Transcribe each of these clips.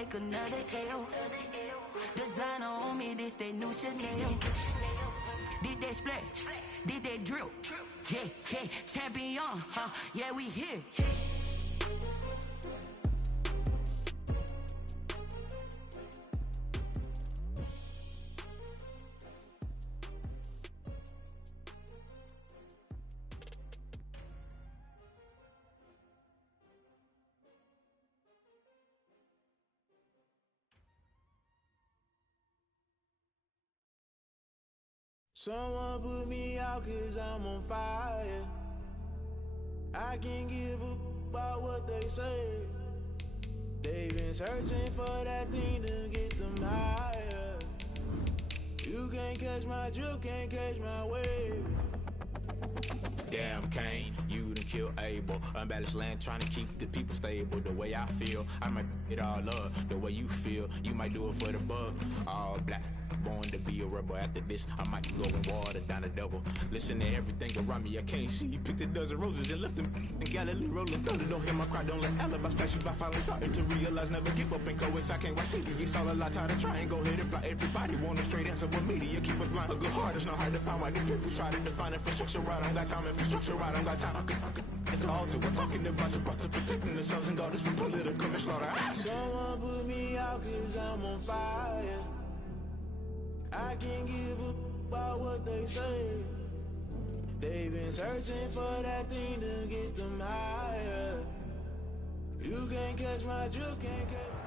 take another L. Designer on me, this they new Chanel. This they splash, this they drill. Yeah, yeah, champion, huh? Yeah, we here. Someone put me out 'cause I'm on fire. I can't give up about what they say. They've been searching for that thing to get them higher. You can't catch my drift, can't catch my wave. Damn Kane, you done killed Abel. Unbalanced land trying to keep the people stable. The way I feel, I might it all up. The way you feel, you might do it for the bug. All black, born to be a rebel. After this, I might go and water down the double. Listen to everything around me, I can't see. Picked a dozen roses and left them in Galilee rolling thunder. Don't hear my cry, don't let alibis flash. If I finally starting to realize, never give up and coincide. I can't watch TV, it's all a lot. Tired of trying, go ahead and fly. Everybody want a straight answer with media. Keep us blind, a good heart is not hard to find. Why the people try to define infrastructure right? I don't got time, infrastructure right, I don't got time. I could it's all to we're talking about your to protecting the sons and daughters from political manslaughter. Someone put me out 'cause I'm on fire. I can't give up about what they say. They've been searching for that thing to get them higher. You can't catch my drift, can't catch.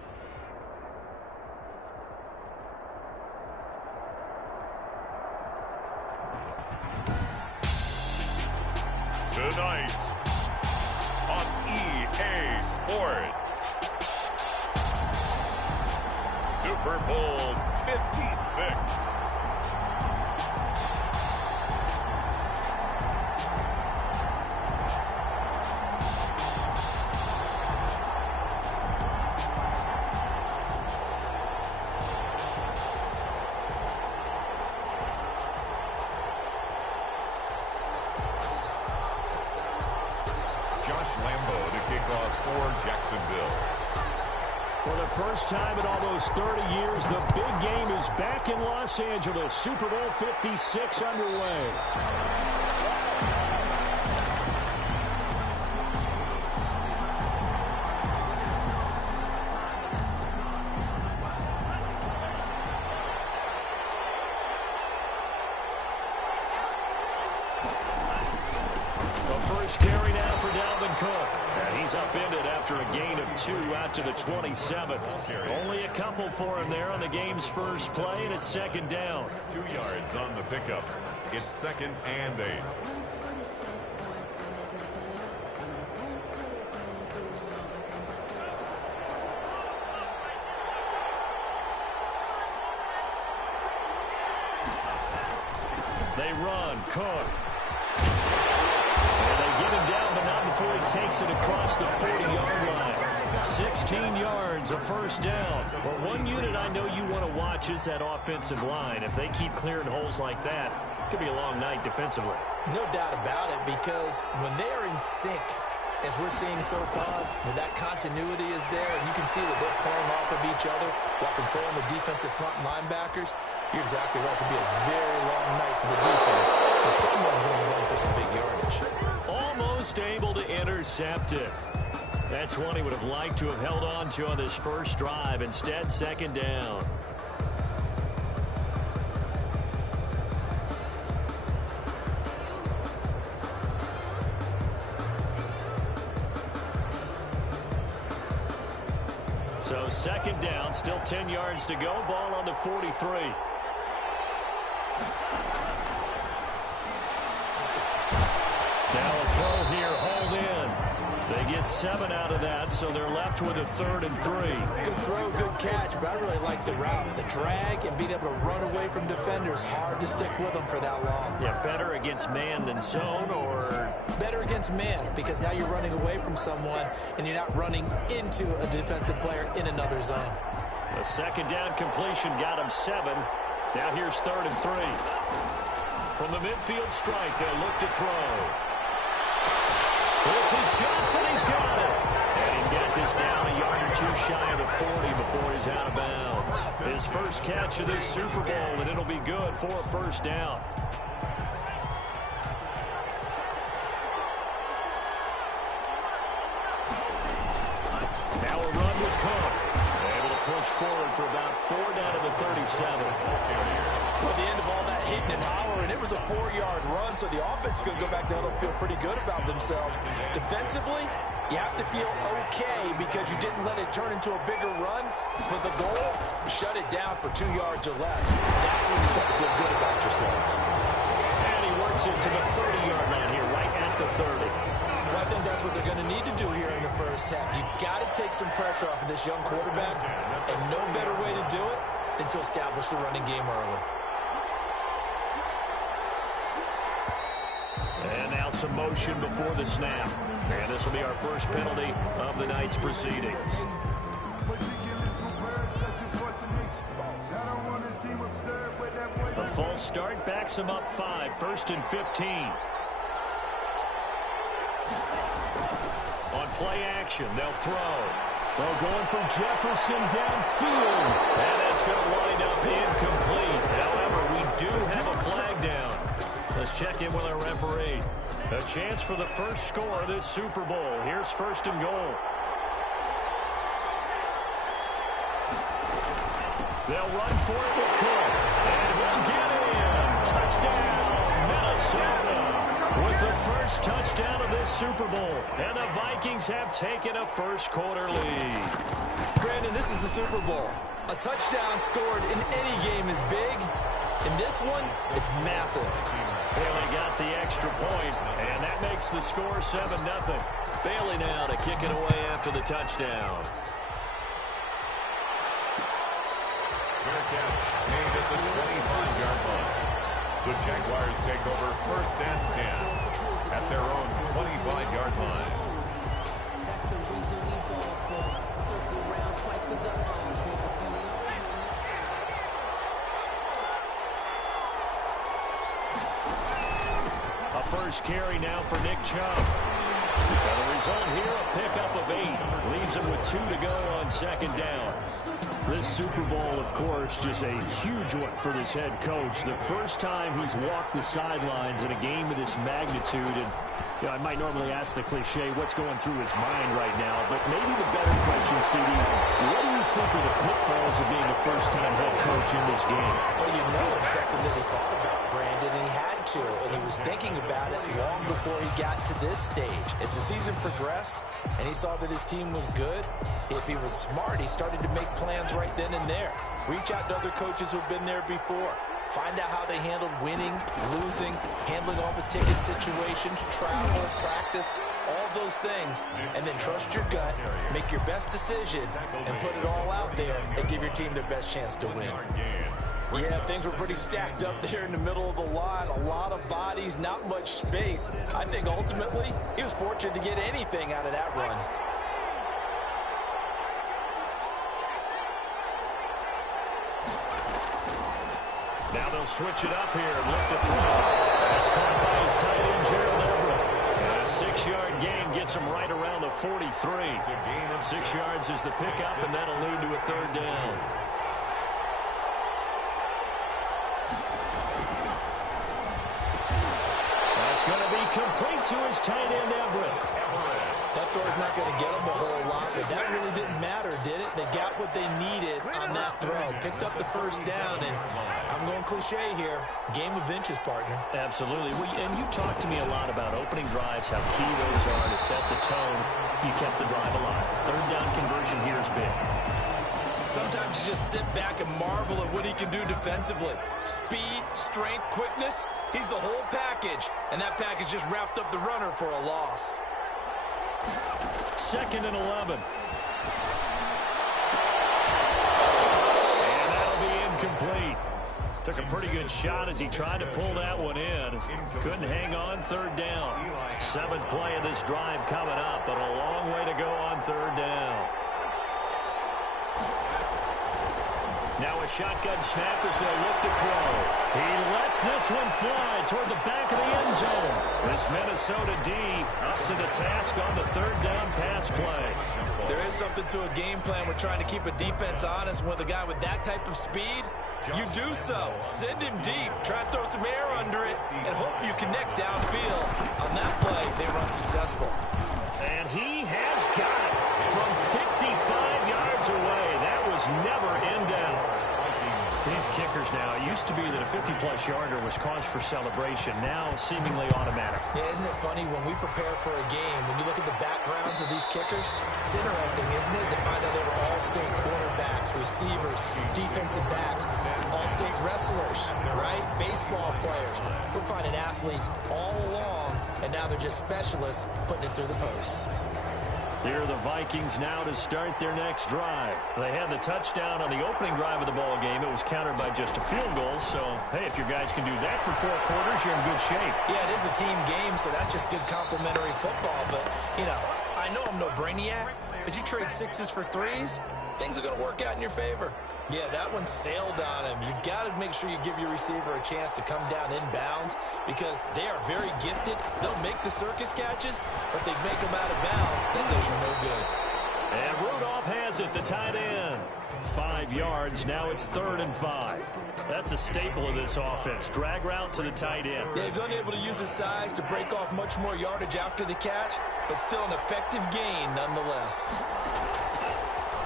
Tonight on EA Sports, Super Bowl 56. For the first time in almost 30 years, the big game is back in Los Angeles. Super Bowl 56 underway. The first carry now for Dalvin Cook. And he's upended after a gain of 2 out to the 27. Only a couple for him there on the game's first play, and it's second down. 2 yards on the pickup. It's 2nd and 8. They run. Cook. And they get him down, but not before he takes it across the 40-yard line. 16 yards, a first down. Well, one unit I know you want to watch is that offensive line. If they keep clearing holes like that, it could be a long night defensively. No doubt about it, because when they are in sync, as we're seeing so far, when that continuity is there, and you can see that they're playing off of each other while controlling the defensive front linebackers, you're exactly right. It could be a very long night for the defense, because someone's going to run for some big yardage. Almost able to intercept it. That's one he would have liked to have held on to on this first drive. Instead, second down. So second down, still 10 yards to go. Ball on the 43. Now a throw here, hold in. They get 7 out of that, so they're left with a 3rd and 3. Good throw, good catch, but I really like the route. The drag and being able to run away from defenders, hard to stick with them for that long. Yeah, better against man than zone, or? Better against man, because now you're running away from someone and you're not running into a defensive player in another zone. A second down completion got him 7. Now here's 3rd and 3. From the midfield strike, they'll look to throw. This is Johnson. He's got it. And he's got this down a yard or two shy of the 40 before he's out of bounds. His first catch of this Super Bowl, and it'll be good for a first down. Now a run with Cook. Able to push forward for about 4 down to the 37. Well, the end of all that hitting and hollering, it was a 4-yard run, so the offense is going to go back down and feel pretty good about themselves. Defensively, you have to feel okay because you didn't let it turn into a bigger run, but the goal, shut it down for 2 yards or less. That's when you start to feel good about yourselves. And he works it to the 30-yard line here, right at the 30. Well, I think that's what they're going to need to do here in the first half. You've got to take some pressure off of this young quarterback, and no better way to do it than to establish the running game early. And now some motion before the snap. And this will be our first penalty of the night's proceedings. A false start backs him up 5, 1st and 15. On play action, they'll throw. Well, going from Jefferson downfield. And that's going to wind up incomplete. However, we do have a flag down. Let's check in with our referee. A chance for the first score of this Super Bowl. Here's 1st and goal. They'll run for it with Cook. And he'll get in. Touchdown, Minnesota. With the first touchdown of this Super Bowl. And the Vikings have taken a first-quarter lead. Brandon, this is the Super Bowl. A touchdown scored in any game is big. In this one, it's massive. Bailey got the extra point, and that makes the score 7-0. Bailey now to kick it away after the touchdown. Fair catch made at the 25-yard line. The Jaguars take over 1st and 10 at their own 25-yard line. That's the reason we ball for. Circle around twice for the encore. A first carry now for Nick Chubb. And the result here, a pickup of 8. Leaves him with 2 to go on 2nd down. This Super Bowl, of course, just a huge one for this head coach. The first time he's walked the sidelines in a game of this magnitude. And you know, I might normally ask the cliche, what's going through his mind right now? But maybe the better question, CD, what do you think of the pitfalls of being a first-time head coach in this game? Well, you know it's something that he thought about, Brandon, and he had to. And he was thinking about it long before he got to this stage. As the season progressed and he saw that his team was good, if he was smart, he started to make plans right then and there. Reach out to other coaches who've been there before. Find out how they handled winning, losing, handling all the ticket situations, travel, practice, all those things. And then trust your gut, make your best decision, and put it all out there and give your team their best chance to win. Yeah, things were pretty stacked up there in the middle of the line. A lot of bodies, not much space. I think ultimately he was fortunate to get anything out of that run. Now they'll switch it up here and look to throw. That's caught by his tight end, Gerald Everett. And a 6-yard gain gets him right around the 43. 6 yards is the pickup, and that'll lead to a 3rd down. That's going to be complete to his tight end, Everett. That throw's not going to get them a whole lot, but that really didn't matter, did it? They got what they needed on that throw. Picked up the first down, and I'm going cliche here. Game of inches, partner. Absolutely. And you talked to me a lot about opening drives, how key those are to set the tone. You kept the drive alive. 3rd down conversion here is big. Sometimes you just sit back and marvel at what he can do defensively. Speed, strength, quickness. He's the whole package, and that package just wrapped up the runner for a loss. 2nd and 11. And that'll be incomplete. Took a pretty good shot as he tried to pull that one in. Couldn't hang on. 3rd down. 7th play of this drive coming up, but a long way to go on 3rd down. Now a shotgun snap as they'll look to throw. He lets this one fly toward the back of the end zone. This Minnesota D up to the task on the third down pass play. There is something to a game plan. We're trying to keep a defense honest. With a guy with that type of speed, you do so. Send him deep. Try and throw some air under it and hope you connect downfield. On that play, they run successful. And he has got it from 55 yards away. That was never in doubt. These kickers now, it used to be that a 50-plus yarder was cause for celebration. Now, seemingly automatic. Yeah, isn't it funny? When we prepare for a game, when you look at the backgrounds of these kickers, it's interesting, isn't it, to find out they were all-state quarterbacks, receivers, defensive backs, all-state wrestlers, right? Baseball players. We're finding athletes all along, and now they're just specialists putting it through the posts. Here are the Vikings now to start their next drive. They had the touchdown on the opening drive of the ball game. It was countered by just a field goal. So, hey, if your guys can do that for 4 quarters, you're in good shape. Yeah, it is a team game, so that's just good complementary football. But, you know, I know I'm no brainiac, but you trade 6s for 3s, things are going to work out in your favor. Yeah, that one sailed on him. You've got to make sure you give your receiver a chance to come down inbounds because they are very gifted. They'll make the circus catches, but they make them out of bounds. That does you no good. And Rudolph has it, the tight end. 5 yards, now it's 3rd and 5. That's a staple of this offense. Drag route to the tight end. Yeah, he's unable to use his size to break off much more yardage after the catch, but still an effective gain nonetheless.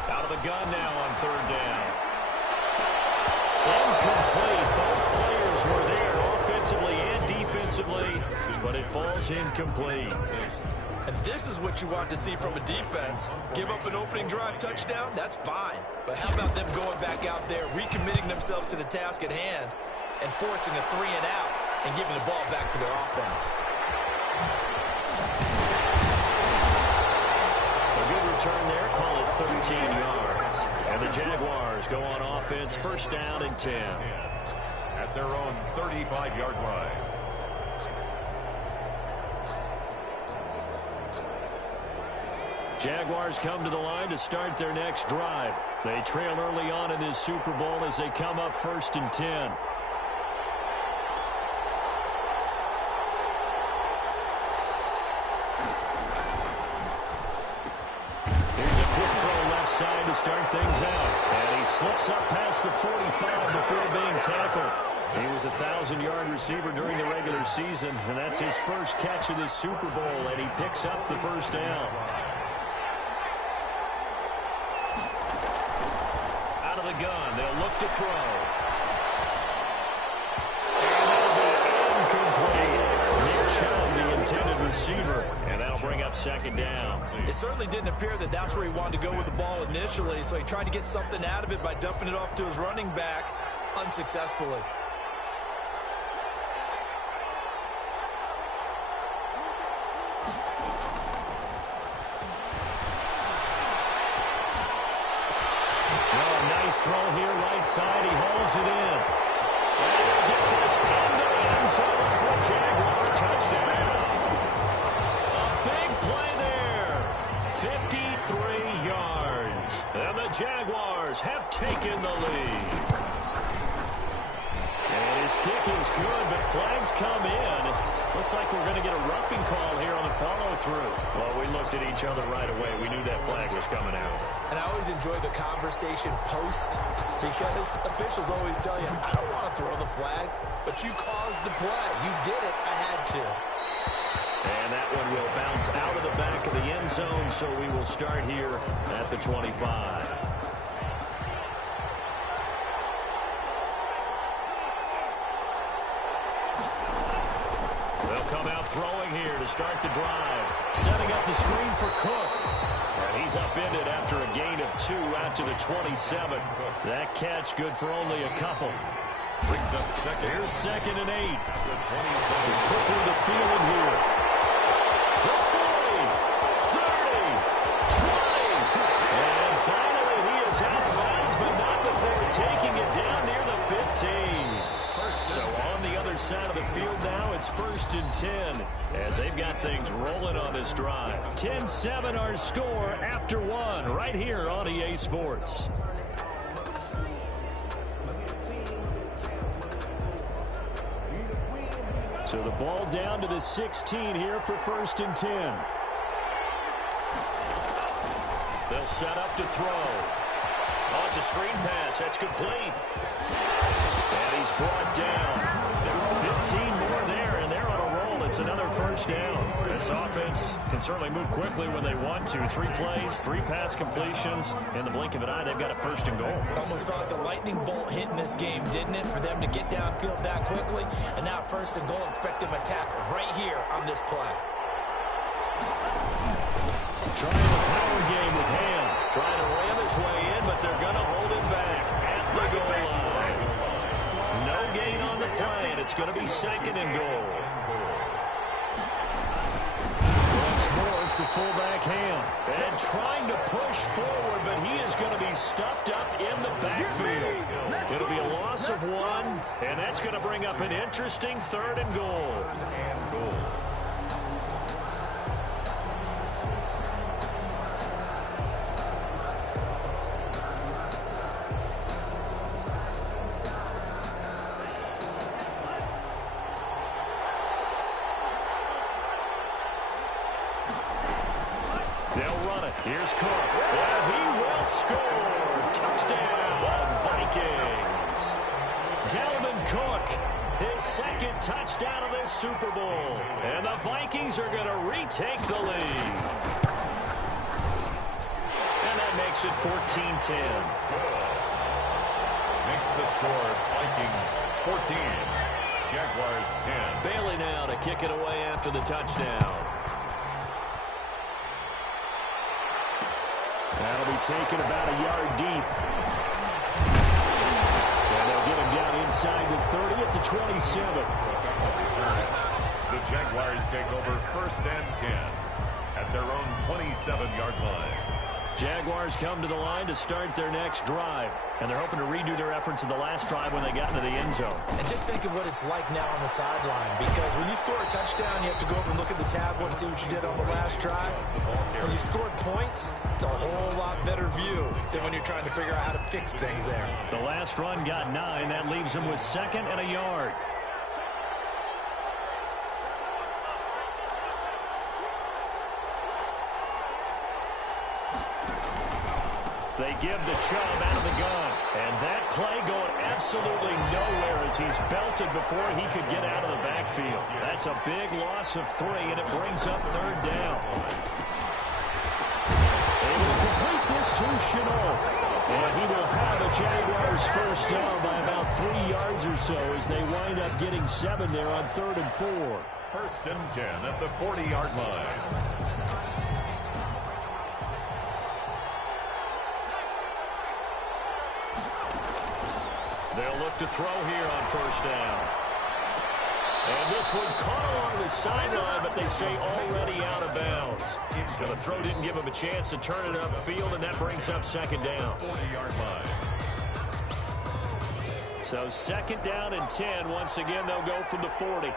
Out of the gun now on 3rd down. Incomplete. Both players were there offensively and defensively, but it falls incomplete. And this is what you want to see from a defense. Give up an opening drive touchdown, that's fine. But how about them going back out there, recommitting themselves to the task at hand, and forcing a 3 and out, and giving the ball back to their offense. A good return there, call it 13 yards. And the Jaguars go on offense, 1st down and 10. At their own 35-yard line. Jaguars come to the line to start their next drive. They trail early on in this Super Bowl as they come up 1st and 10. Side to start things out. And he slips up past the 45 before being tackled. He was a 1,000-yard receiver during the regular season, and that's his first catch of this Super Bowl, and he picks up the 1st down. Out of the gun, they'll look to throw. And that'll be incomplete. Nick Chubb, the intended receiver, and that'll bring up 2nd down. It certainly didn't appear that that's where he wanted to go with the ball initially, so he tried to get something out of it by dumping it off to his running back unsuccessfully. Oh, nice throw here, right side. He hauls it in. And he'll get this into the end zone for a Jaguar touchdown. A big play there. 53 yards. And the Jaguars have taken the lead. And his kick is good, but flags come in. Looks like we're going to get a roughing call here on the follow-through. Well, we looked at each other right away. We knew that flag was coming out. And I always enjoy the conversation post because officials always tell you, I don't want to throw the flag, but you caused the play. You did it. I had to. And that one will bounce out of the back of the end zone, so we will start here at the 25. They'll come out throwing here to start the drive. Setting up the screen for Cook. And he's upended after a gain of 2 out to the 27. That catch good for only a couple. Brings up 2nd. Here's 2nd and 8. The 27. Quickly to field here. The 40, 30, 20. And finally he is out of bounds, but not before taking it down near the 15. So on the other side of the field now, it's 1st and 10 as they've got things rolling on this drive. 10-7 our score after 1 right here on EA Sports. So the ball down to the 16 here for 1st and 10. They'll set up to throw. Oh, it's a screen pass. That's complete. And he's brought down. 15 more there, and they're on a roll. It's another 1st down. This offense can certainly move quickly when they want to. 3 plays, 3 pass completions. In the blink of an eye, they've got a 1st and goal. Almost felt like a lightning bolt hit in this game, didn't it? For them to get downfield that quickly. And now 1st and goal, expect them to attack right here on this play. Trying the power game with Ham. Trying to ram his way in, but they're going to hold him back at the goal line. No gain on the play, and it's going to be 2nd and goal. Once more, it's the fullback Ham. And trying to push forward, but he is going to be stuffed up in the backfield. It'll be a loss of 1, and that's going to bring up an interesting 3rd and goal. They'll run it. Here's Cook. And he will score. Touchdown, Vikings. Dalvin Cook, his 2nd touchdown of this Super Bowl. And the Vikings are going to retake the lead. And that makes it 14-10. Makes the score Vikings 14. Jaguars 10. Bailey now to kick it away after the touchdown. That'll be taken about a yard deep. And they'll get him down inside the 30 at the 27. The Jaguars take over 1st and 10 at their own 27-yard line. Jaguars come to the line to start their next drive. And they're hoping to redo their efforts in the last drive when they got into the end zone. And just think of what it's like now on the sideline. Because when you score a touchdown, you have to go over and look at the tablet and see what you did on the last drive. When you scored points, it's a whole lot better view than when you're trying to figure out how to fix things there. The last run got 9. That leaves them with 2nd and a yard. They give the Chubb out of the gun. And that play going absolutely nowhere as he's belted before he could get out of the backfield. That's a big loss of 3, and it brings up 3rd down. Able to complete this to Chenault. And he will have a Jaguars 1st down by about 3 yards or so as they wind up getting 7 there on 3rd and 4. 1st and 10 at the 40-yard line. They'll look to throw here on 1st down. And this one caught along the sideline, but they say already out of bounds. Now, the throw didn't give him a chance to turn it upfield, and that brings up 2nd down. 40-yard line. So 2nd down and 10. Once again, they'll go from the 40.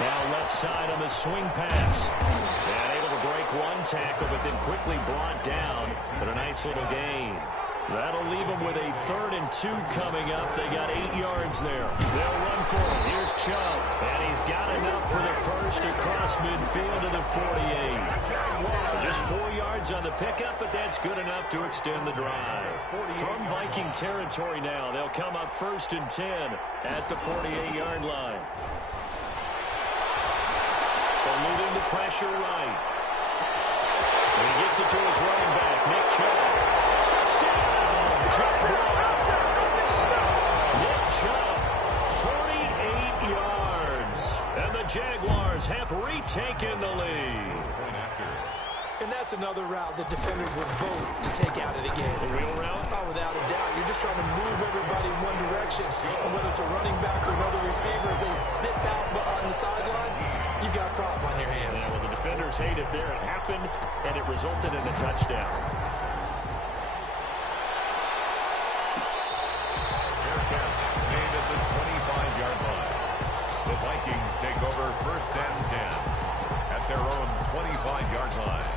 Now left side on the swing pass. And able to break 1 tackle, but then quickly brought down. But a nice little gain. That'll leave them with a 3rd and 2 coming up. They got 8 yards there. They'll run for it. Here's Chubb. And he's got enough for the 1st across midfield to the 48. Just 4 yards on the pickup, but that's good enough to extend the drive. From Viking territory now, they'll come up 1st and 10 at the 48-yard line. Eluding the pressure right. And he gets it to his running back, Nick Chubb. Touchdown! Jaguars. Nick Chubb, 48 yards. And the Jaguars have retaken the lead. And that's another route that defenders would vote to take out of the game. A wheel route? Oh, without a doubt. You're just trying to move everybody in one direction. And whether it's a running back or another receiver, as they sit out on the sideline, you've got a problem on your hands. Yeah, well, the defenders hate it there. It happened, and it resulted in a touchdown. Fair catch made at the 25-yard line. The Vikings take over 1st and 10 at their own 25-yard line.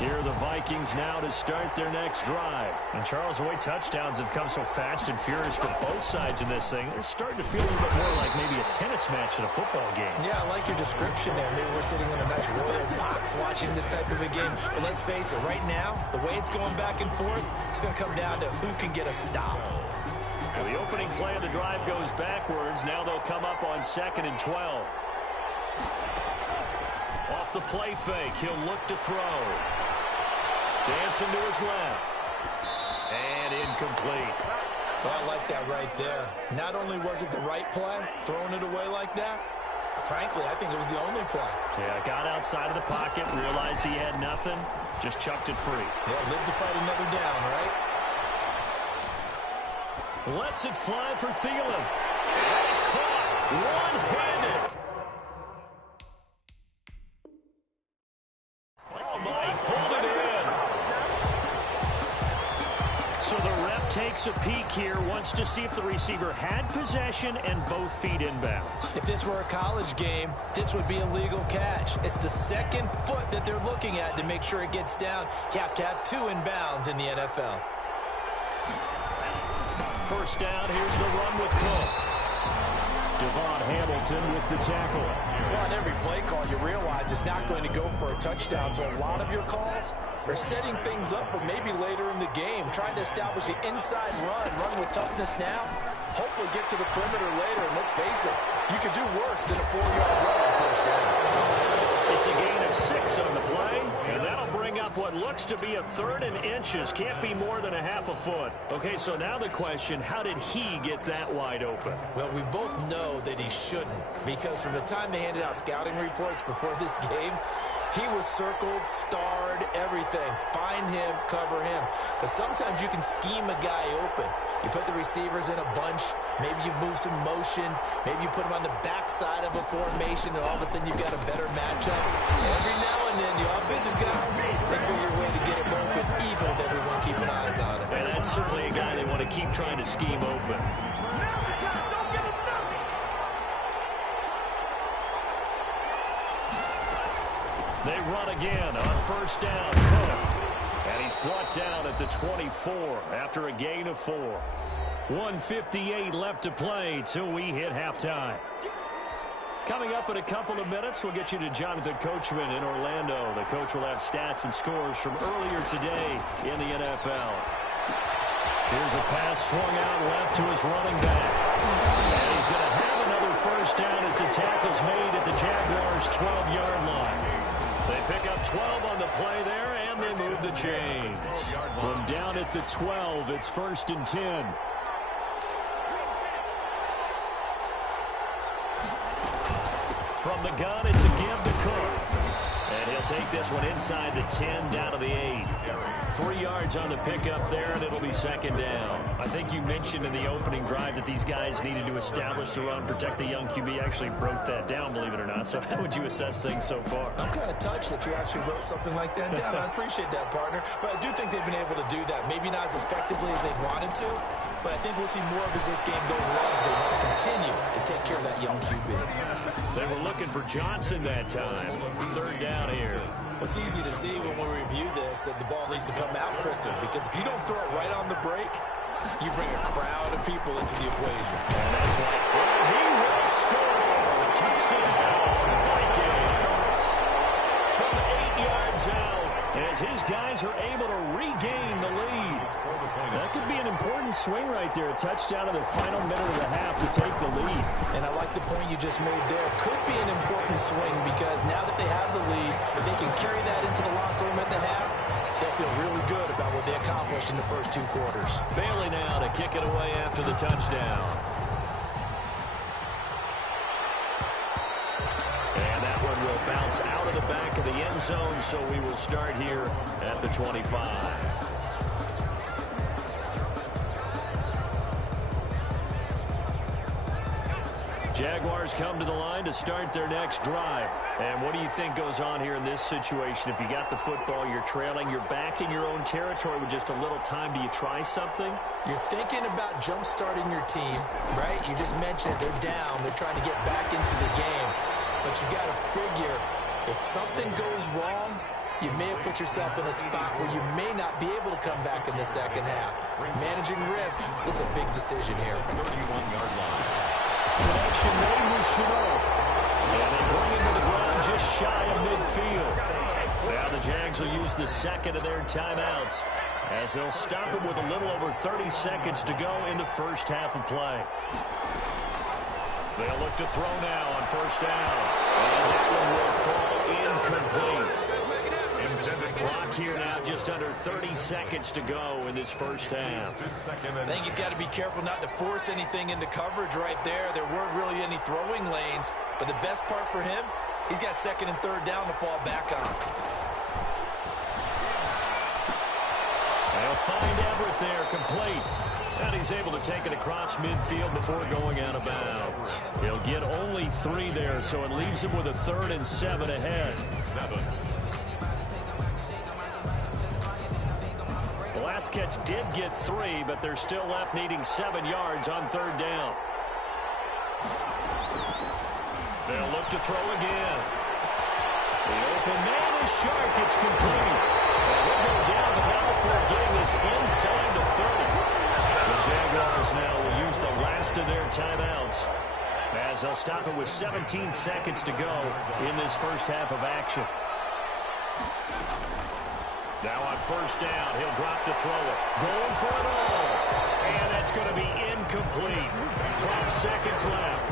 Here are the Vikings now to start their next drive. And Charles, the way touchdowns have come so fast and furious for both sides in this thing, it's starting to feel a little bit more like maybe a tennis match than a football game. Yeah, I like your description there. Maybe we're sitting in a nice royal box watching this type of a game. But let's face it, right now, the way it's going back and forth, it's going to come down to who can get a stop. So the opening play of the drive goes backwards. Now they'll come up on 2nd and 12. Off the play fake, he'll look to throw. Dancing to his left. And incomplete. So I like that right there. Not only was it the right play, throwing it away like that, frankly, I think it was the only play. Yeah, got outside of the pocket, realized he had nothing, just chucked it free. Yeah, live to fight another down, right? Lets it fly for Thielen. It's caught one-handed. Oh, my, pulled it in. So the ref takes a peek here, wants to see if the receiver had possession and both feet inbounds. If this were a college game, this would be a legal catch. It's the second foot that they're looking at to make sure it gets down. You have to have 2 inbounds in the NFL. First down, here's the run with Cook. Devon Hamilton with the tackle. Well, on every play call, you realize it's not going to go for a touchdown, so a lot of your calls are setting things up for maybe later in the game, trying to establish an inside run with toughness now, hopefully get to the perimeter later, and let's face it, you could do worse than a 4-yard run on first down. It's a gain of 6 on the play, and that'll bring up what looks to be a 3rd and inches. Can't be more than a half a foot. Okay, so now the question, how did he get that wide open? Well, we both know that he shouldn't, because from the time they handed out scouting reports before this game, he was circled, starred, everything. Find him, cover him. But sometimes you can scheme a guy open. You put the receivers in a bunch. Maybe you move some motion. Maybe you put him on the backside of a formation, and all of a sudden you've got a better matchup. Every now and then, the offensive guys, they figure a way to get him open, even with everyone keeping eyes on him. And that's certainly a guy they want to keep trying to scheme open. They run again on first down. And he's brought down at the 24 after a gain of 4. 1:58 left to play till we hit halftime. Coming up in a couple of minutes, we'll get you to Jonathan Coachman in Orlando. The coach will have stats and scores from earlier today in the NFL. Here's a pass swung out left to his running back. And he's going to have another first down as the tackle's made at the Jaguars' 12-yard line. They pick up 12 on the play there, and they move the chains. From down at the 12, it's 1st and 10. From the gun, it's a give to Cook. And he'll take this one inside the 10, down to the 8. 3 yards on the pickup there, and it'll be 2nd down. I think you mentioned in the opening drive that these guys needed to establish the run, protect the young QB. Actually broke that down, believe it or not. So how would you assess things so far? I'm kind of touched that you actually wrote something like that down. I appreciate that, partner. But I do think they've been able to do that. Maybe not as effectively as they wanted to, but I think we'll see more of as this game goes along because they want to continue to take care of that young QB. They were looking for Johnson that time. 3rd down here. It's easy to see when we review this that the ball needs to come out quicker, because if you don't throw it right on the break, you bring a crowd of people into the equation. And that's why he will score. Touchdown, Vikings. From 8 yards out, as his guys are able to regain the lead. That could be an important swing right there. A touchdown in the final minute of the half to take the lead. And I like the point you just made there. Could be an important swing, because now that they have the lead, if they can carry that into the locker room at the half, they'll feel really good about what they accomplished in the first 2 quarters. Bailey now to kick it away after the touchdown. And that one will bounce out of the back of the end zone, so we will start here at the 25. Jaguars come to the line to start their next drive. And what do you think goes on here in this situation? If you got the football, you're trailing, you're back in your own territory with just a little time. Do you try something? You're thinking about jump-starting your team, right? You just mentioned it. They're down. They're trying to get back into the game. But you got to figure, if something goes wrong, you may have put yourself in a spot where you may not be able to come back in the second half. Managing risk, this is a big decision here. 31-yard line. Connection made with Chanel. And they bring him to the ground just shy of midfield. Now the Jags will use the second of their timeouts as they'll stop him with a little over 30 seconds to go in the first half of play. They'll look to throw now on first down. And that one will fall incomplete. Intended clock here now, just under 30 seconds to go in this first half. I think he's got to be careful not to force anything into coverage right there. There weren't really any throwing lanes, but the best part for him, he's got second and third down to fall back on. They'll find Everett there, complete. And he's able to take it across midfield before going out of bounds. He'll get only 3 there, so it leaves him with a 3rd and 7 ahead. 7. The last catch did get 3, but they're still left needing 7 yards on third down. They'll look to throw again. The open man is sharp. It's complete. And he'll go down the middle for getting this inside the 30. The Jaguars now will use the last of their timeouts as they'll stop it with 17 seconds to go in this first half of action. Now on first down, he'll drop to throw it. Going for it all. And that's going to be incomplete. 12 seconds left.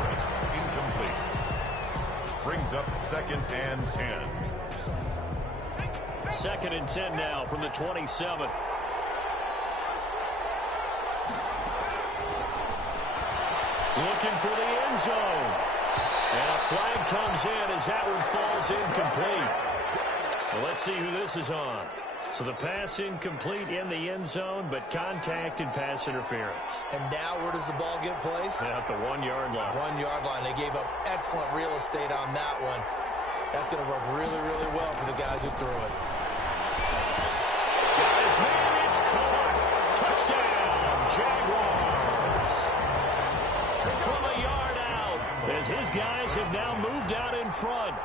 Incomplete. Brings up 2nd and 10. 2nd and 10 now from the 27. Looking for the end zone. And a flag comes in as that one falls incomplete. Well, let's see who this is on. So the pass incomplete in the end zone, but contact and pass interference. And now where does the ball get placed? At the 1-yard line. 1-yard line. They gave up excellent real estate on that one. That's going to work really, really well for the guys who threw it. Got his man. It's caught. Touchdown, Jaguars. From a yard out, as his guys have now moved out in front.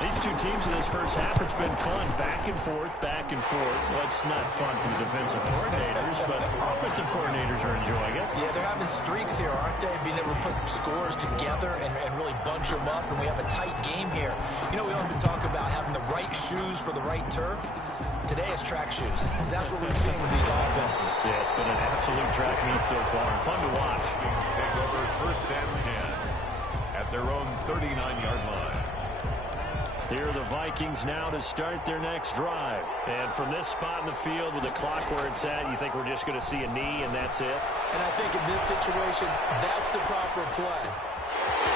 These two teams in this first half, it's been fun. Back and forth, back and forth. Well, it's not fun for the defensive coordinators, but offensive coordinators are enjoying it. Yeah, they're having streaks here, aren't they? Being able to put scores together and really bunch them up, and we have a tight game here. You know, we often talk about having the right shoes for the right turf. Today it's track shoes. That's what we've seen with these offenses. Yeah, it's been an absolute track meet so far, and fun to watch. Take over 1st and 10 at their own 39-yard line. Here are the Vikings now to start their next drive. And from this spot in the field with the clock where it's at, you think we're just going to see a knee and that's it? And I think in this situation, that's the proper play.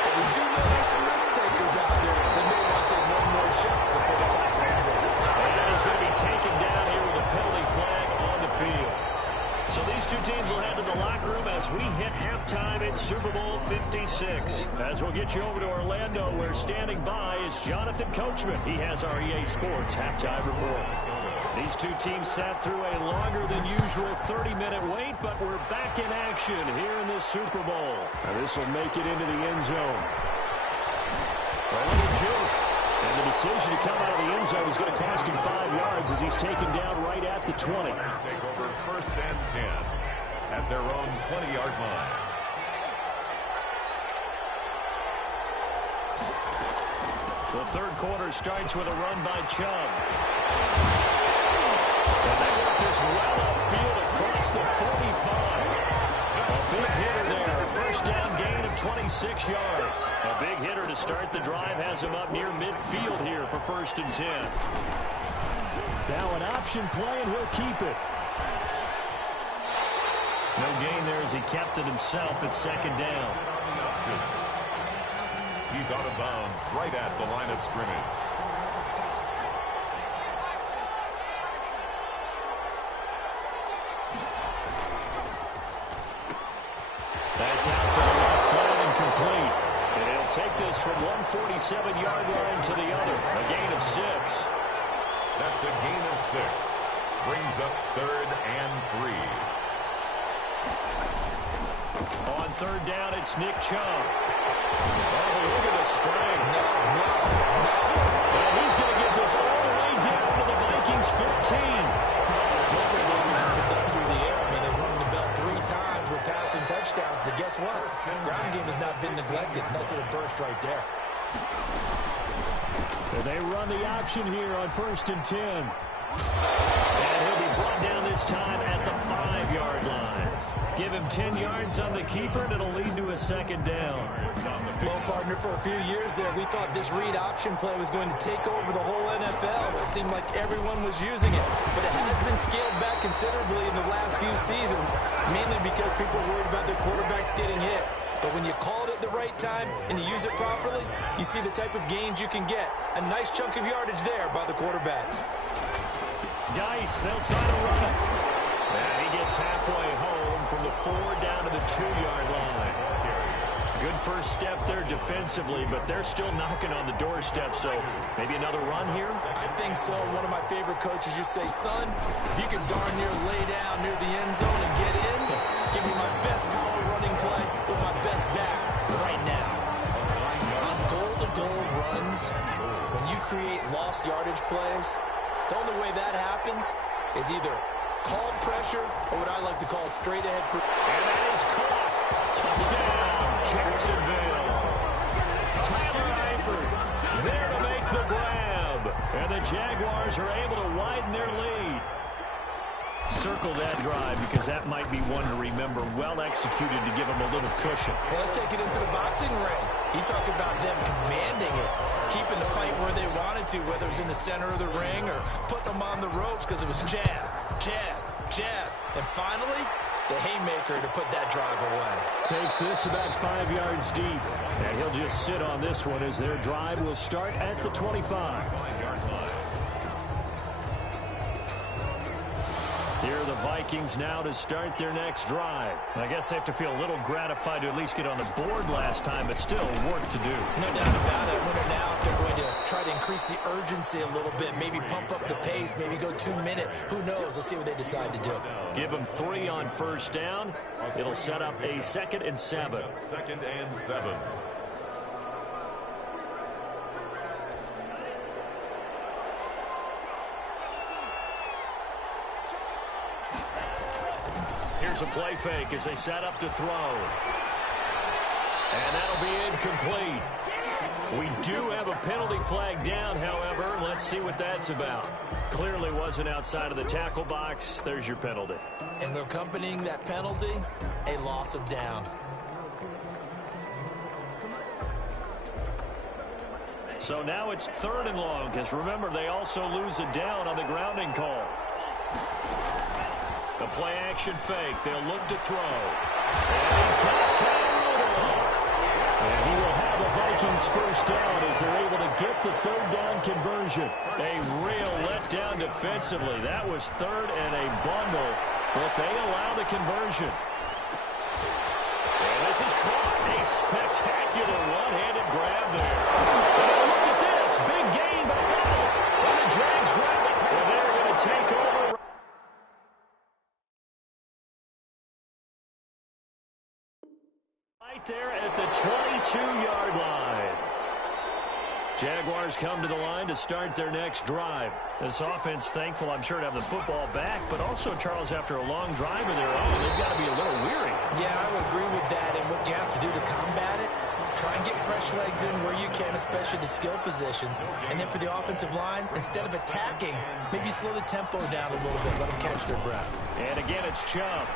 But we do know there's some risk takers out there that may want to take one more shot before the clock runs out. And he's going to be taken down here with a penalty flag on the field. So these two teams will head to the locker room as we hit halftime in Super Bowl 56. As we'll get you over to Orlando, where standing by is Jonathan Coachman. He has our EA Sports halftime report. These two teams sat through a longer than usual 30-minute wait, but we're back in action here in the Super Bowl. Now this will make it into the end zone. A little juke. And the decision to come out of the end zone is going to cost him 5 yards as he's taken down right at the 20. Take over 1st and 10 at their own 20-yard line. The third quarter starts with a run by Chubb. And they work this well upfield across the 45. A big hitter there. A first down gain of 26 yards. A big hitter to start the drive has him up near midfield here for 1st and 10. Now an option play, and he'll keep it. No gain there as he kept it himself at 2nd down. He's out of bounds right at the line of scrimmage. That's out to the left flat and complete. And he'll take this from 147-yard line to the other. A gain of 6. That's a gain of 6. Brings up 3rd and 3. On 3rd down, it's Nick Chubb. Oh, look at the string. No. And he's going to get this all the way down to the Most of the damage has been done through the air. I mean, they've rung the bell 3 times with passing touchdowns, but guess what? Ground game has not been neglected. Nice little burst right there. And they run the option here on 1st and 10. And he'll be brought down this time at the 5-yard line. Give him 10 yards on the keeper, and it'll lead to a 2nd down. Well, partner, for a few years there, we thought this read option play was going to take over the whole NFL. It seemed like everyone was using it. But it has been scaled back considerably in the last few seasons, mainly because people are worried about their quarterbacks getting hit. But when you call it at the right time and you use it properly, you see the type of gains you can get. A nice chunk of yardage there by the quarterback. Dice, they'll try to run it. And he gets halfway home from the 4 down to the 2-yard line. Good first step there defensively, but they're still knocking on the doorstep, so maybe another run here? I think so. One of my favorite coaches used to say, son, if you can darn near lay down near the end zone and get in, give me my best power running play with my best back right now. On goal-to-goal runs, when you create lost yardage plays, the only way that happens is either called pressure or what I like to call straight ahead. And that is caught. Touchdown, Jacksonville. Tyler Eifert there to make the grab. And the Jaguars are able to widen their lead. Circle that drive because that might be one to remember. Well executed to give them a little cushion. Well, let's take it into the boxing ring. You talk about them commanding it, keeping the fight where they wanted to, whether it was in the center of the ring or putting them on the ropes because it was jab, jab, jab. And finally, the haymaker to put that drive away. Takes this about 5 yards deep. And he'll just sit on this one as their drive will start at the 25-yard line. Here are the Vikings now to start their next drive. I guess they have to feel a little gratified to at least get on the board last time, but still work to do. No doubt about it. I wonder now if they're going to try to increase the urgency a little bit, maybe pump up the pace, maybe go 2-minute. Who knows? Let's see what they decide to do. Give them 3 on 1st down. It'll set up a 2nd and 7. 2nd and 7. Here's a play fake as they set up to throw. And that'll be incomplete. We do have a penalty flag down, however. Let's see what that's about. Clearly wasn't outside of the tackle box. There's your penalty. And accompanying that penalty, a loss of down. So now it's 3rd and long, because remember, they also lose a down on the grounding call. The play-action fake. They'll look to throw. And he's got Kyle Rudolph. And he will have the Vikings 1st down as they're able to get the 3rd down conversion. A real letdown defensively. That was 3rd and a bundle, but they allow the conversion. And this is caught. A spectacular one-handed grab there. And look at this. Big gain by Fowler. And the Jags grab it. And they're going to take over. There at the 22-yard line. Jaguars come to the line to start their next drive. This offense, thankful, I'm sure, to have the football back, but also, Charles, after a long drive of their own, they've got to be a little weary. Yeah, I would agree with that, and what you have to do to combat it, try and get fresh legs in where you can, especially the skill positions. And then for the offensive line, instead of attacking, maybe slow the tempo down a little bit, let them catch their breath. And again, it's Chubb.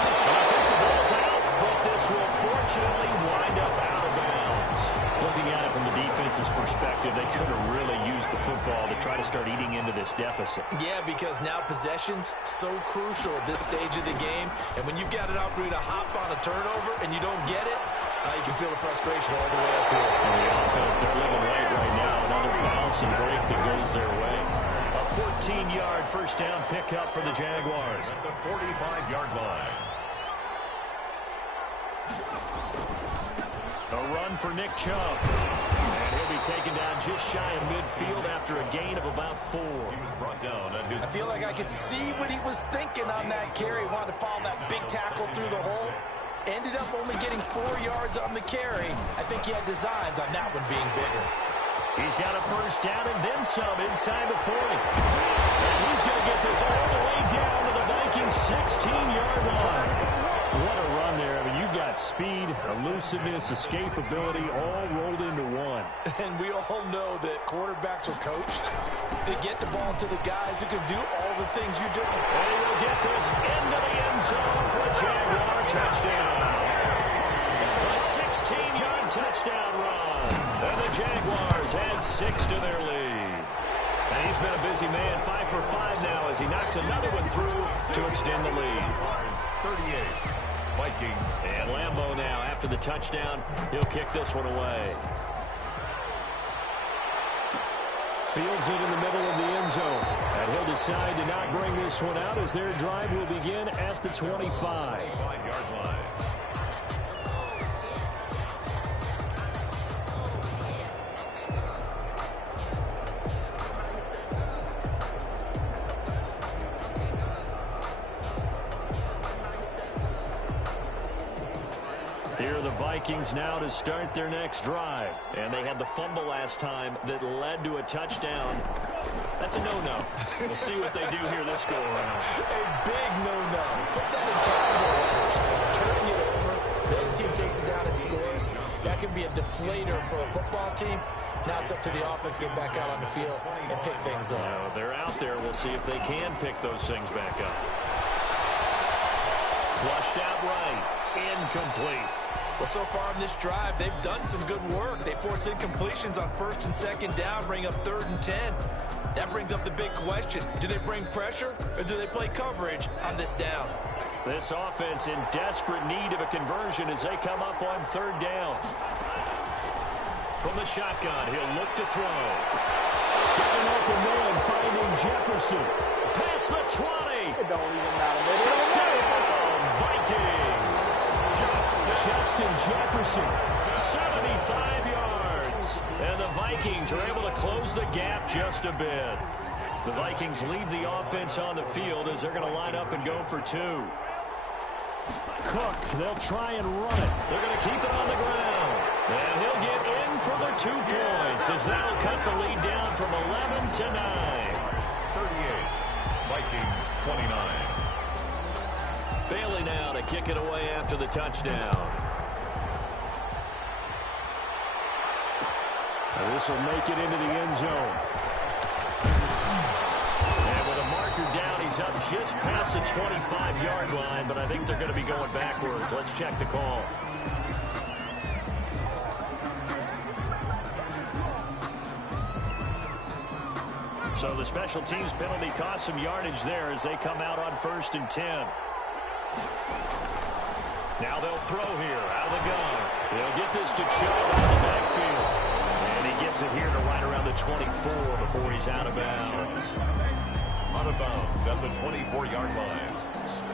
I think the ball's out. But this will fortunately wind up out of bounds. Looking at it from the defense's perspective, they could have really used the football to try to start eating into this deficit. Yeah, because now possession's so crucial at this stage of the game. And when you've got an opportunity to hop on a turnover and you don't get it, you can feel the frustration all the way up here. And the offense, they're living right now. Another bounce and break that goes their way. A 14-yard 1st down pickup for the Jaguars. At the 45-yard line. A run for Nick Chubb. And he'll be taken down just shy of midfield after a gain of about 4. He was brought down at his... I feel like I could see what he was thinking on that carry. Wanted to follow that big tackle through the hole. Ended up only getting 4 yards on the carry. I think he had designs on that one being bigger. He's got a first down and then some inside the 40. And he's going to get this all the way down to the Vikings' 16-yard line. What a run there. I mean, you got speed, elusiveness, escapability all rolled into one. And we all know that quarterbacks are coached. They get the ball to the guys who can do all the things you just... And he will get this into the end zone for a Jaguar touchdown. A 16-yard touchdown run. And the Jaguars add 6 to their lead. And he's been a busy man, 5 for 5 now as he knocks another one through to extend the lead. 38, Vikings. And Lambeau now, after the touchdown, he'll kick this one away. Fields it in the middle of the end zone. And he'll decide to not bring this one out as their drive will begin at the 25. 5-yard line. Here are the Vikings now to start their next drive. And they had the fumble last time that led to a touchdown. That's a no-no. We'll see what they do here this go-around. A big no-no. Put that in capital letters. Turning it over, the other team takes it down and scores. That can be a deflator for a football team. Now it's up to the offense to get back out on the field and pick things up. Now, they're out there. We'll see if they can pick those things back up. Flushed out right. Incomplete. Well, so far in this drive, they've done some good work. They force incompletions on 1st and 2nd down, bring up 3rd and 10. That brings up the big question. Do they bring pressure or do they play coverage on this down? This offense in desperate need of a conversion as they come up on 3rd down. From the shotgun, he'll look to throw. Got an open man, finding Jefferson. Past the 20. It don't even matter. Touchdown, Vikings. Justin Jefferson, 75 yards. And the Vikings are able to close the gap just a bit. The Vikings leave the offense on the field as they're going to line up and go for 2. Cook, they'll try and run it. They're going to keep it on the ground. And he'll get in for the 2 points as that'll cut the lead down from 11 to 9. 38, Vikings 29. Bailey now to kick it away after the touchdown. This will make it into the end zone. And with a marker down, he's up just past the 25-yard line, but I think they're going to be going backwards. Let's check the call. So the special teams penalty cost some yardage there as they come out on 1st and 10. Now they'll throw here out of the gun. They'll get this to Chubb out of the backfield. And he gets it here to right around the 24 before he's out of bounds. Out of bounds at the 24-yard line.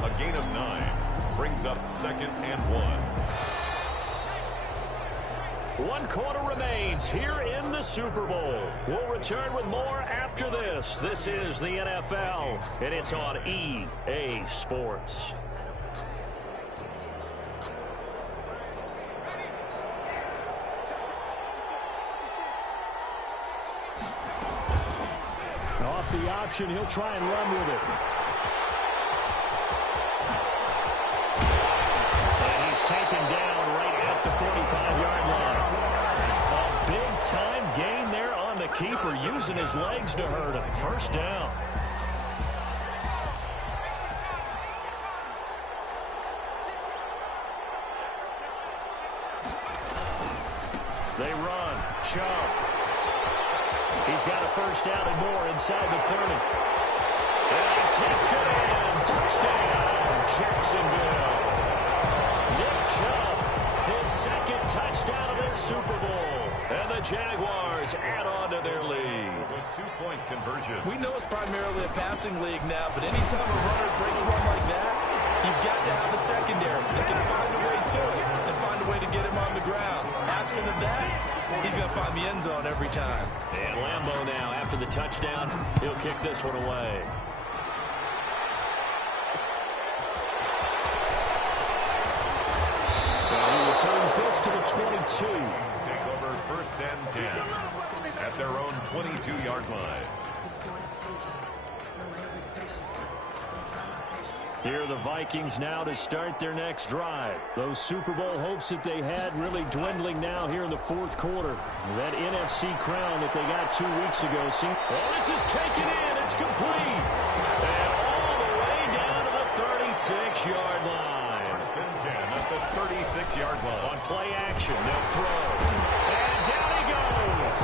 A gain of 9 brings up 2nd and 1. 1 quarter remains here in the Super Bowl. We'll return with more after this. This is the NFL, and it's on EA Sports. Off the option, he'll try and run with it. And he's taken down right at the 45-yard line. A big-time gain there on the keeper, using his legs to hurt him. 1st down. They run. Chubb. He's got a 1st down and more inside the 30. And he takes it in. Touchdown, Jacksonville. Nick Chubb, his 2nd touchdown of this Super Bowl. And the Jaguars add on to their lead. A 2-point conversion. We know it's primarily a passing league now, but anytime a runner breaks one like that, you've got to have a secondary that can find a way to it and find a way to get him on the ground. Absent of that, he's going to find the end zone every time. And Lambeau now, after the touchdown, he'll kick this one away. And he returns this to the 22. Take over 1st First and 10 at their own 22-yard line. Here are the Vikings now to start their next drive. Those Super Bowl hopes that they had really dwindling now here in the fourth quarter. That NFC crown that they got 2 weeks ago. Well, this is taken in. It's complete. And all the way down to the 36-yard line. First and 10 at the 36-yard line. On play action, they'll throw. And down he goes.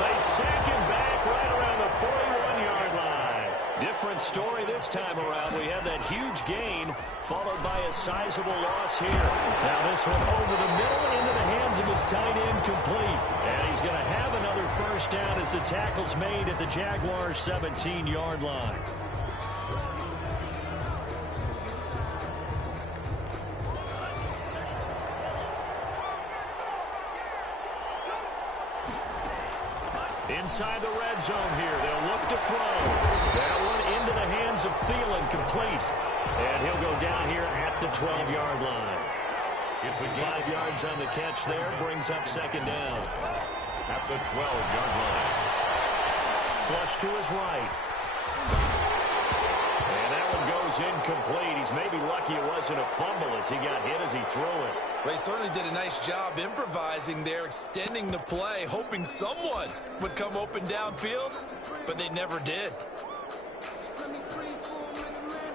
They sack him back right around the 41-yard line. Different story this time around. We have that huge gain followed by a sizable loss here. Now this one over the middle into the hands of his tight end, complete. And he's going to have another first down as the tackle's made at the Jaguars' 17-yard line. Inside the red zone here. They'll look to throw. That one into the hands of Thielen, complete. And he'll go down here at the 12-yard line. It's a 5 yards on the catch there. Brings up second down. At the 12-yard line. Flush to his right. And that one goes incomplete. He's maybe lucky it wasn't a fumble as he got hit as he threw it. They certainly did a nice job improvising there, extending the play, hoping someone would come open downfield, but they never did.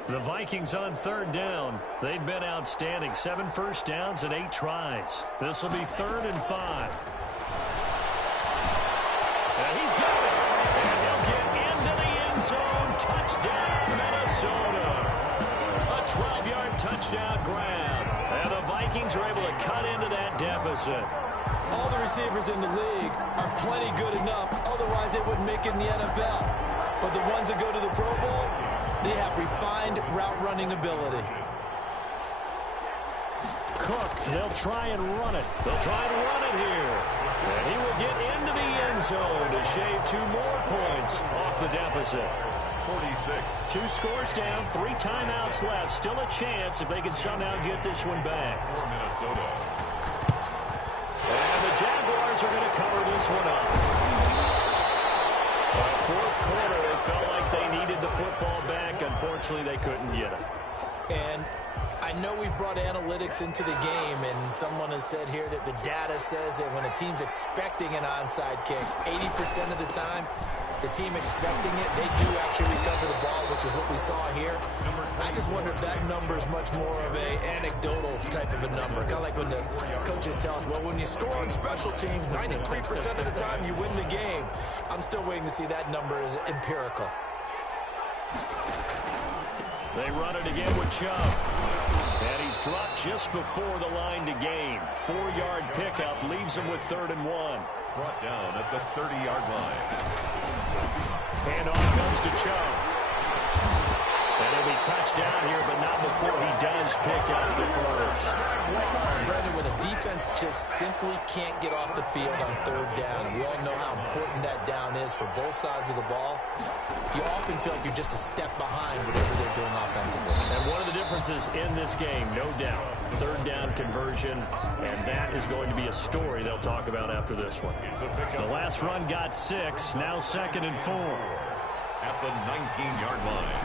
The Vikings on third down. They've been outstanding. 7 first downs and 8 tries. This will be 3rd and 5. And he's got it. And he'll get into the end zone. Touchdown, Minnesota. A 12-yard touchdown grab. And the Vikings are able to cut into that deficit. All the receivers in the league are plenty good enough. Otherwise, they wouldn't make it in the NFL. But the ones that go to the Pro Bowl, they have refined route running ability. Cook, they'll try and run it. They'll try and run it here. And he will get into the end zone to shave 2 more points off the deficit. 46. 2 scores down, 3 timeouts left. Still a chance if they can somehow get this one back. For Minnesota. And the Jaguars are going to cover this one up. Fourth quarter, they felt like they needed the football back. Unfortunately, they couldn't get it. And I know we brought analytics into the game, and someone has said here that the data says that when a team's expecting an onside kick, 80% of the time, the team expecting it, they do actually recover the ball, which is what we saw here. I just wonder if that number is much more of a anecdotal type of a number. Kind of like when the coaches tell us, well, when you score on special teams, 93% of the time you win the game. I'm still waiting to see that number is empirical. They run it again with Chubb. And he's dropped just before the line to gain. 4-yard pickup leaves him with 3rd and 1. Brought down at the 30-yard line. And off comes to Chubb. And he'll be touched down here, but not before he does pick up the first. Brother, when a defense just simply can't get off the field on 3rd down, and we all know how important that down is for both sides of the ball, you often feel like you're just a step behind whatever they're doing offensively. And one of the differences in this game, no doubt, 3rd down conversion, and that is going to be a story they'll talk about after this one. The last run got 6, now 2nd and 4. At the 19-yard line.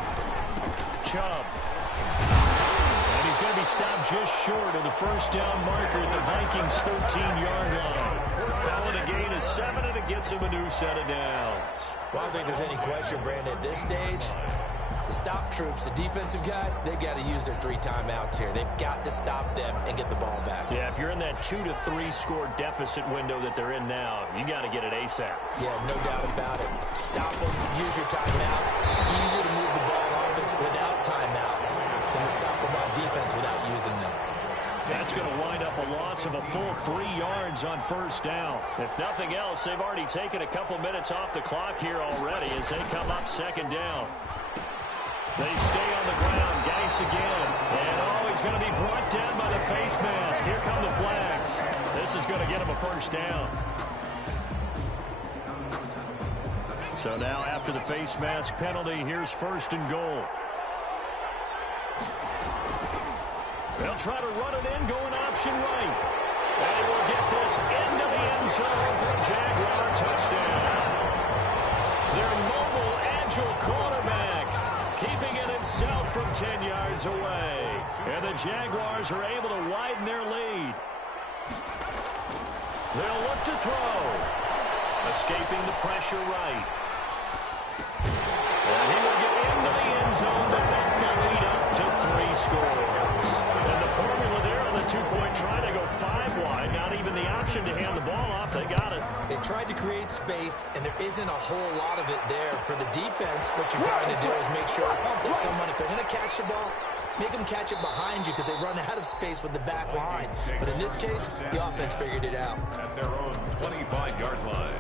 Chubb. And he's going to be stopped just short of the first down marker at the Vikings' 13-yard line. Calling a gain of 7, and it gets him a new set of downs. Well, I don't think there's any question, Brandon, at this stage, the stop troops, the defensive guys, they've got to use their 3 timeouts here. They've got to stop them and get the ball back. Yeah, if you're in that 2 to 3 score deficit window that they're in now, you got to get it ASAP. Yeah, no doubt about it. Stop them, use your timeouts. Easier to move the ball on offense without timeouts than to stop them on defense without using them. That's going to wind up a loss of a full 3 yards on first down. If nothing else, they've already taken a couple minutes off the clock here already as they come up 2nd down. They stay on the ground. Geis again. And he's going to be brought down by the face mask. Here come the flags. This is going to get him a first down. So now after the face mask penalty, here's 1st and goal. They'll try to run it in, going option right. And he will get this into the end zone for a Jaguar touchdown. Their mobile, agile quarterback keeping it himself from 10 yards away. And the Jaguars are able to widen their lead. They'll look to throw. Escaping the pressure right. And he will get into the end zone to bump the lead up to 3 scores. And the formula there on the 2-point try to go 5 wide. Not even the option to hand the ball off. They got it. They tried to create space, and there isn't a whole lot of it there. For the defense, what you're trying to do is make sure that someone, if they're going to catch the ball, make them catch it behind you because they run out of space with the back line. But in this case, the offense figured it out. At their own 25-yard line.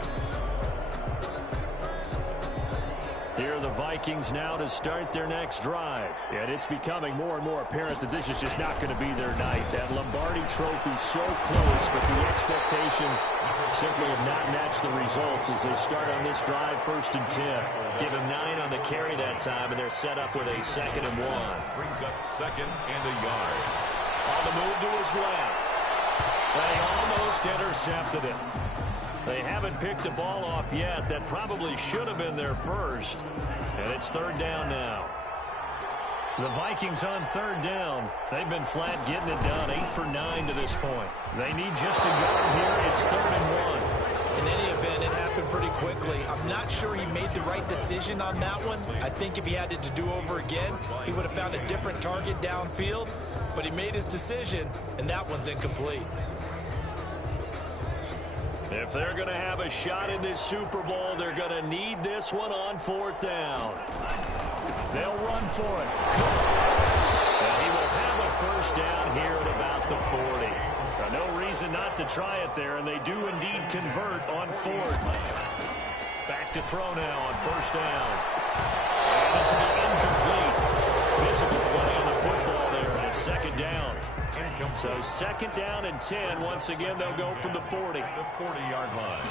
Here are the Vikings now to start their next drive. And it's becoming more and more apparent that this is just not going to be their night. That Lombardi Trophy so close, but the expectations simply have not matched the results as they start on this drive 1st and 10. Give him 9 on the carry that time, and they're set up with a 2nd and 1. Brings up 2nd and a yard. On the move to his left. They almost intercepted it. They haven't picked a ball off yet. That probably should have been their first. And it's 3rd down now. The Vikings on 3rd down. They've been flat getting it done. 8 for 9 to this point. They need just a yard here. It's 3rd and 1. In any event, it happened pretty quickly. I'm not sure he made the right decision on that one. I think if he had it to do over again, he would have found a different target downfield. But he made his decision, and that one's incomplete. If they're going to have a shot in this Super Bowl, they're going to need this one on 4th down. They'll run for it. And he will have a 1st down here at about the 40. So no reason not to try it there, and they do indeed convert on 4th. Back to throw now on 1st down. And this will be incomplete. Physical play on the football there, and it's 2nd down. So 2nd down and 10. Once again, they'll go from the 40. The 40-yard line.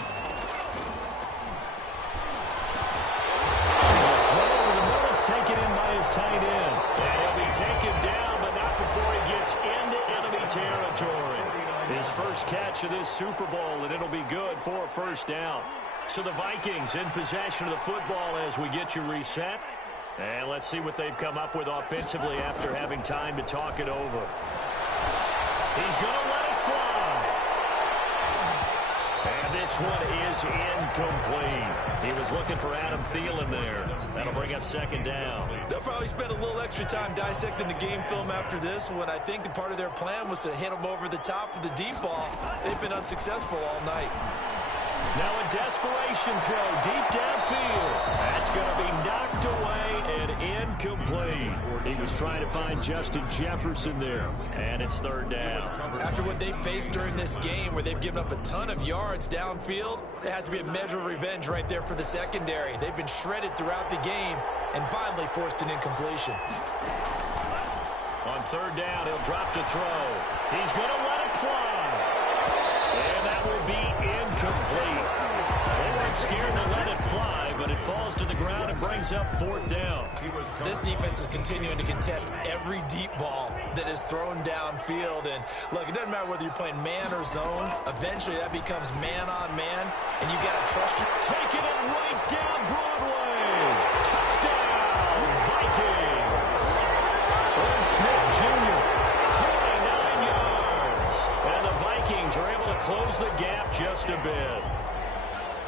Taken in by his tight end. And he'll be taken down, but not before he gets into enemy territory. His first catch of this Super Bowl, and it'll be good for a 1st down. So the Vikings in possession of the football as we get you reset. And let's see what they've come up with offensively after having time to talk it over. He's going to let it fly. And this one is incomplete. He was looking for Adam Thielen there. That'll bring up 2nd down. They'll probably spend a little extra time dissecting the game film after this one. I think the part of their plan was to hit him over the top with the deep ball. They've been unsuccessful all night. Now a desperation throw deep downfield. That's going to be knocked away and incomplete. He was trying to find Justin Jefferson there. And it's 3rd down. After what they've faced during this game where they've given up a ton of yards downfield, there has to be a measure of revenge right there for the secondary. They've been shredded throughout the game and finally forced an incompletion. On 3rd down, he'll drop to throw. He's going to let it fly. And that will be incomplete. They weren't scared to let it fly, but it falls to the ground and brings up 4th down. This defense is continuing to contest every deep ball that is thrown downfield. And look, it doesn't matter whether you're playing man or zone. Eventually, that becomes man on man, and you got to trust your... Taking it right down Broadway. Touchdown, Vikings. Irv Smith Jr., 49 yards. And the Vikings are able to close the gap just a bit.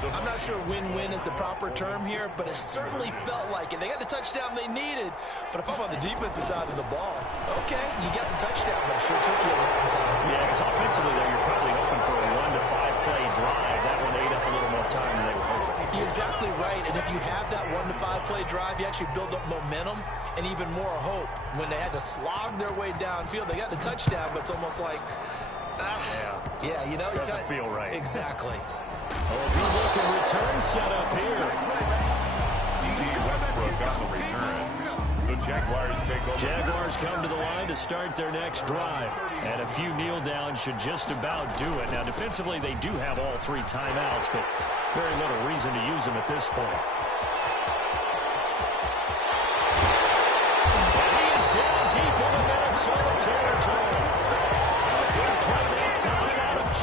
I'm not sure win-win is the proper term here, but it certainly felt like it. They got the touchdown they needed, but if I'm on the defensive side of the ball, okay, you got the touchdown, but it sure took you a long time. Yeah, because offensively, though, you're probably hoping for a 1 to 5 play drive. That one ate up a little more time than they were hoping. You're exactly right, and if you have that 1 to 5 play drive, you actually build up momentum and even more hope. When they had to slog their way downfield, they got the touchdown, but it's almost like, yeah, you know. Doesn't feel right. Exactly. Oh, good-looking return set up here. D.D. Westbrook on the return. The Jaguars take over. Jaguars come to the line to start their next drive. And a few kneel downs should just about do it. Now, defensively, they do have all 3 timeouts, but very little reason to use them at this point. And he is down deep in the Minnesota territory. A good play that time out of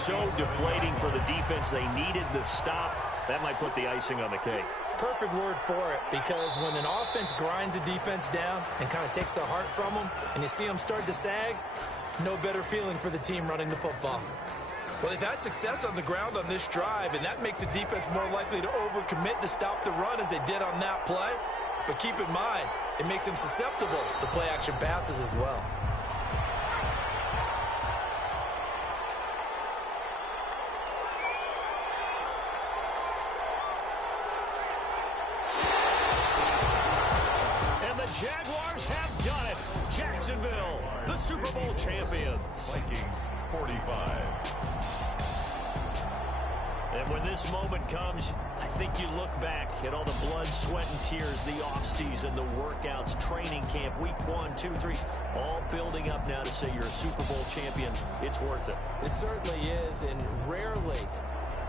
so deflating for the defense. They needed the stop. That might put the icing on the cake. Perfect word for it, because when an offense grinds a defense down and kind of takes their heart from them, and you see them start to sag, no better feeling for the team running the football. Well, they've had success on the ground on this drive, and that makes the defense more likely to overcommit to stop the run as they did on that play. But keep in mind, it makes them susceptible to play-action passes as well. Jaguars have done it. Jacksonville, the Super Bowl champions. Vikings 45. And when this moment comes, I think you look back at all the blood, sweat, and tears, the offseason, the workouts, training camp, week 1, 2, 3, all building up now to say you're a Super Bowl champion. It's worth it. It certainly is, and rarely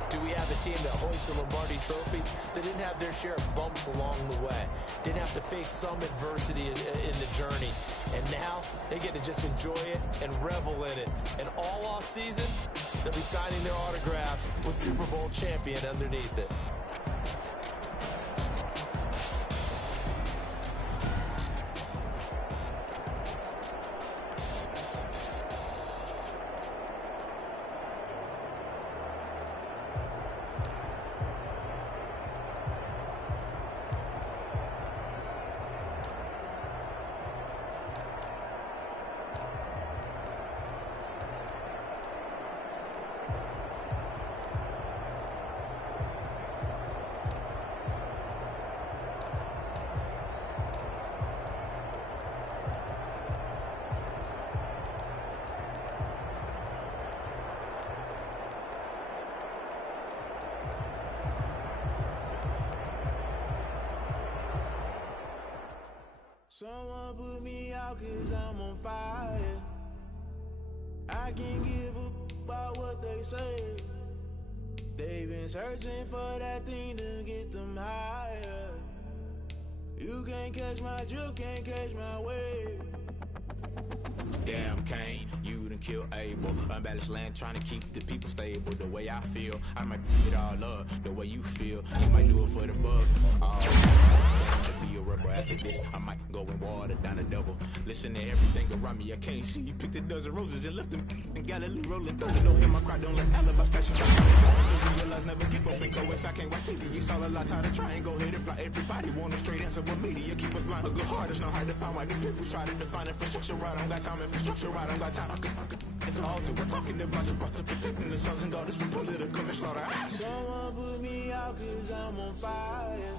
do we have a team that hoists a Lombardi trophy that didn't have their share of bumps along the way, didn't have to face some adversity in the journey, and now they get to just enjoy it and revel in it. And all off season, they'll be signing their autographs with Super Bowl champion underneath it. Someone put me out 'cause I'm on fire. I can't give a about what they say. They've been searching for that thing to get them higher. You can't catch my drift, can't catch my wave. Damn, Kane, you done killed Abel. Unbalanced land, trying to keep the people stable. The way I feel, I might it all up. The way you feel, you might do it for the bug. To be a rubber after this, I might go and water down the double. Listen to everything around me, I can't see. You picked a dozen roses and left them in Galilee rolling thunder. Don't hear my cry, don't let alibis pass you by. To realize never give up and go. I can't watch TV, it's all a lot. Tired of trying, go ahead and fly. Everybody want a straight answer with media, keep us blind. A good heart is not hard to find. Why do people try to define infrastructure right? I don't got time, infrastructure right, I don't got time. It's all to we're talking about you, brought to protecting the sons and daughters from political manslaughter. Someone put me out 'cause I'm on fire.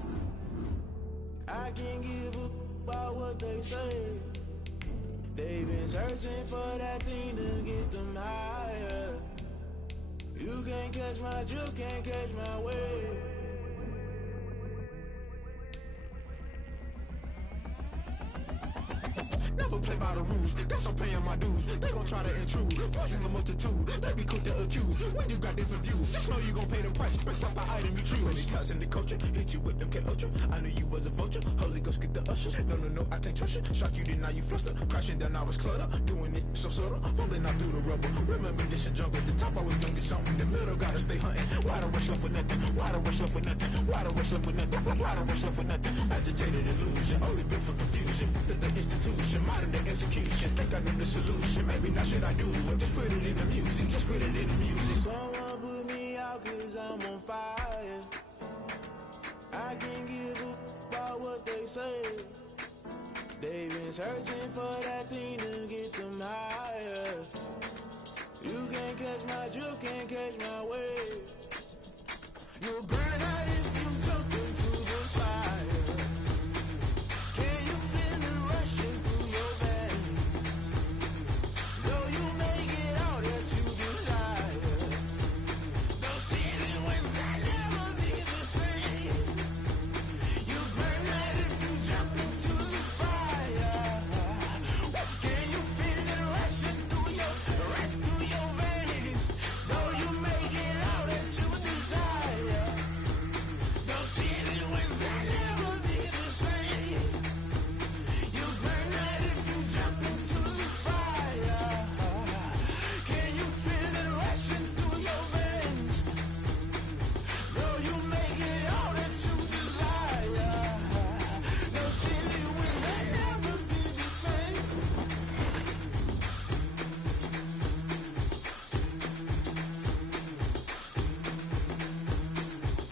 I can't give a about what they say. They've been searching for that thing to get them higher. You can't catch my drift, can't catch my wave. Never play by the rules, guess I'm paying my dues. They gon' try to intrude, poison the multitude. They be quick to accuse, when you got different views. Just know you gon' pay the price, based off the item you choose. Many times in the culture, hit you with them K-Ultra. I knew you was a vulture, Holy Ghost get the ushers. No, I can't trust you. Shock you, then now you fluster. Crashing down, I was cluttered. Doing this so subtle, fumbling out through the rubble. Remember this and jungle, the top I was gonna get something. The middle gotta stay hunting. Why the rush left for nothing? Why the rush left for nothing? Why the rush left for nothing? Why the rush left for nothing? Agitated illusion, only built for confusion. The institution, modern day execution. Think I know the solution, maybe not should I do it? Just put it in the music, just put it in the music. Someone put me out 'cause I'm on fire. I can't give a about what they say. They've been searching for that thing to get them higher. You can't catch my drift, can't catch my wave. You're burning out